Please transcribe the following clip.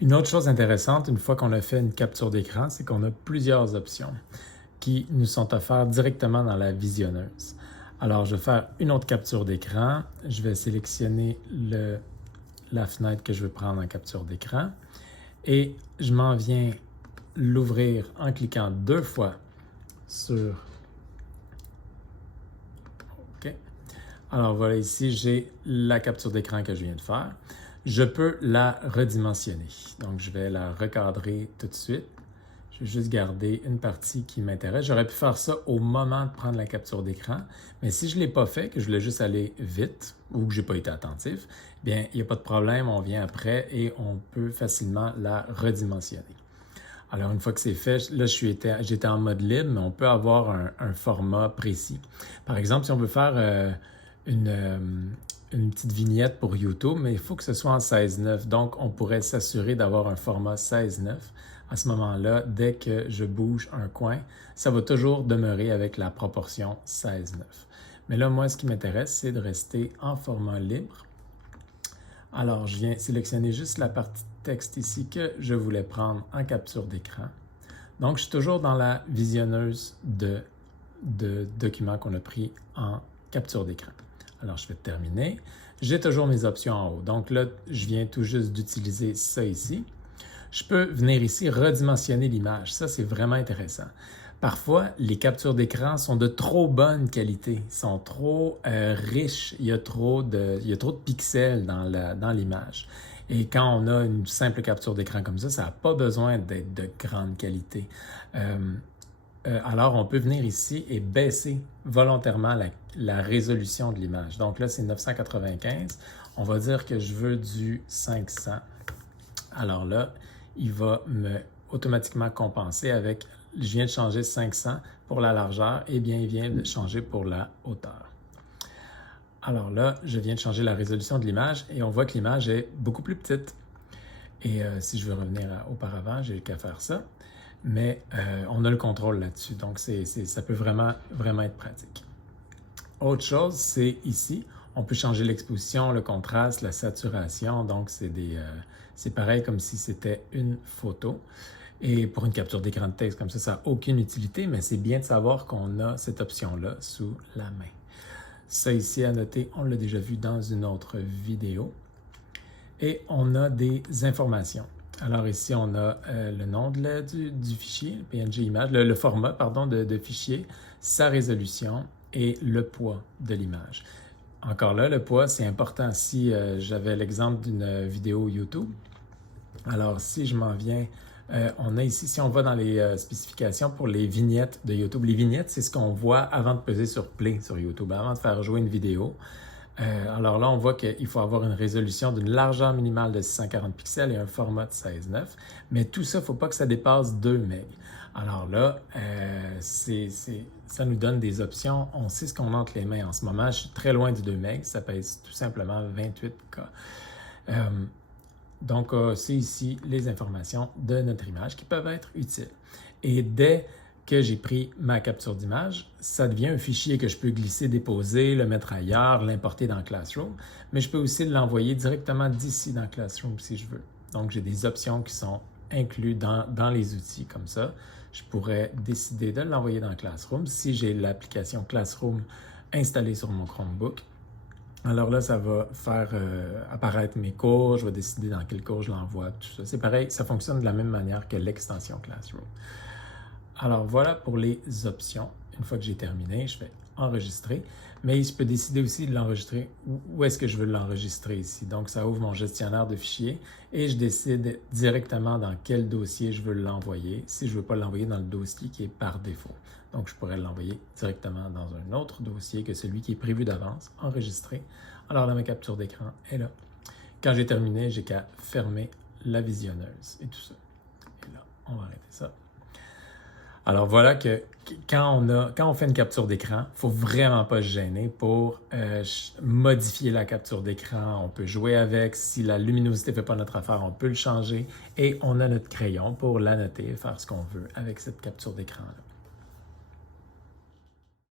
Une autre chose intéressante, une fois qu'on a fait une capture d'écran, c'est qu'on a plusieurs options qui nous sont offertes directement dans la visionneuse. Alors, je vais faire une autre capture d'écran. Je vais sélectionner la fenêtre que je veux prendre en capture d'écran et je m'en viens l'ouvrir en cliquant 2 fois sur OK. Alors voilà, ici, j'ai la capture d'écran que je viens de faire. Je peux la redimensionner. Donc, je vais la recadrer tout de suite. Je vais juste garder une partie qui m'intéresse. J'aurais pu faire ça au moment de prendre la capture d'écran, mais si je ne l'ai pas fait, que je voulais juste aller vite ou que je n'ai pas été attentif, bien, il n'y a pas de problème, on vient après et on peut facilement la redimensionner. Alors, une fois que c'est fait, là, j'étais en mode libre, mais on peut avoir un format précis. Par exemple, si on veut faire une petite vignette pour YouTube, mais il faut que ce soit en 16:9. Donc, on pourrait s'assurer d'avoir un format 16:9. À ce moment-là, dès que je bouge un coin, ça va toujours demeurer avec la proportion 16:9. Mais là, moi, ce qui m'intéresse, c'est de rester en format libre. Alors, je viens sélectionner juste la partie texte ici que je voulais prendre en capture d'écran. Donc, je suis toujours dans la visionneuse de documents qu'on a pris en capture d'écran. Alors, je vais terminer. J'ai toujours mes options en haut. Donc là, je viens tout juste d'utiliser ça ici. Je peux venir ici redimensionner l'image. Ça, c'est vraiment intéressant. Parfois, les captures d'écran sont de trop bonne qualité, sont trop riches, il y a trop de pixels dans l'image. Et quand on a une simple capture d'écran comme ça n'a pas besoin d'être de grande qualité. Alors, on peut venir ici et baisser volontairement la résolution de l'image. Donc là, c'est 995. On va dire que je veux du 500. Alors là, il va automatiquement compenser avec, je viens de changer 500 pour la largeur, et bien il vient de changer pour la hauteur. Alors là, je viens de changer la résolution de l'image et on voit que l'image est beaucoup plus petite. Et si je veux revenir auparavant, j'ai qu'à faire ça. Mais on a le contrôle là-dessus, donc ça peut vraiment être pratique. Autre chose, c'est ici, on peut changer l'exposition, le contraste, la saturation, donc c'est pareil comme si c'était une photo. Et pour une capture d'écran de texte comme ça n'a aucune utilité, mais c'est bien de savoir qu'on a cette option-là sous la main. Ça ici à noter, on l'a déjà vu dans une autre vidéo. Et on a des informations. Alors ici, on a le nom du fichier, PNG image, le format pardon, de fichier, sa résolution et le poids de l'image. Encore là, le poids, c'est important. Si j'avais l'exemple d'une vidéo YouTube, alors si je m'en viens, on a ici, si on va dans les spécifications pour les vignettes de YouTube, les vignettes, c'est ce qu'on voit avant de peser sur Play sur YouTube, avant de faire jouer une vidéo. Alors là, on voit qu'il faut avoir une résolution d'une largeur minimale de 640 pixels et un format de 16:9. Mais tout ça, il ne faut pas que ça dépasse 2 MB. Alors là, ça nous donne des options. On sait ce qu'on a entre les mains en ce moment. Je suis très loin du 2 MB. Ça pèse tout simplement 28K. Donc, c'est ici les informations de notre image qui peuvent être utiles. Et dès que j'ai pris ma capture d'image, ça devient un fichier que je peux glisser, déposer, le mettre ailleurs, l'importer dans Classroom, mais je peux aussi l'envoyer directement d'ici dans Classroom si je veux. Donc, j'ai des options qui sont incluses dans les outils comme ça. Je pourrais décider de l'envoyer dans Classroom si j'ai l'application Classroom installée sur mon Chromebook. Alors là, ça va faire apparaître mes cours, je vais décider dans quel cours je l'envoie, tout ça. C'est pareil, ça fonctionne de la même manière que l'extension Classroom. Alors voilà pour les options. Une fois que j'ai terminé, je fais enregistrer, mais je peux décider aussi de l'enregistrer où est-ce que je veux l'enregistrer ici. Donc ça ouvre mon gestionnaire de fichiers et je décide directement dans quel dossier je veux l'envoyer, si je ne veux pas l'envoyer dans le dossier qui est par défaut. Donc je pourrais l'envoyer directement dans un autre dossier que celui qui est prévu d'avance, enregistré. Alors là, ma capture d'écran est là. Quand j'ai terminé, j'ai qu'à fermer la visionneuse et tout ça. Et là, on va arrêter ça. Alors voilà que quand on fait une capture d'écran, il ne faut vraiment pas se gêner pour modifier la capture d'écran. On peut jouer avec. Si la luminosité ne fait pas notre affaire, on peut le changer. Et on a notre crayon pour l'annoter et faire ce qu'on veut avec cette capture d'écran-là.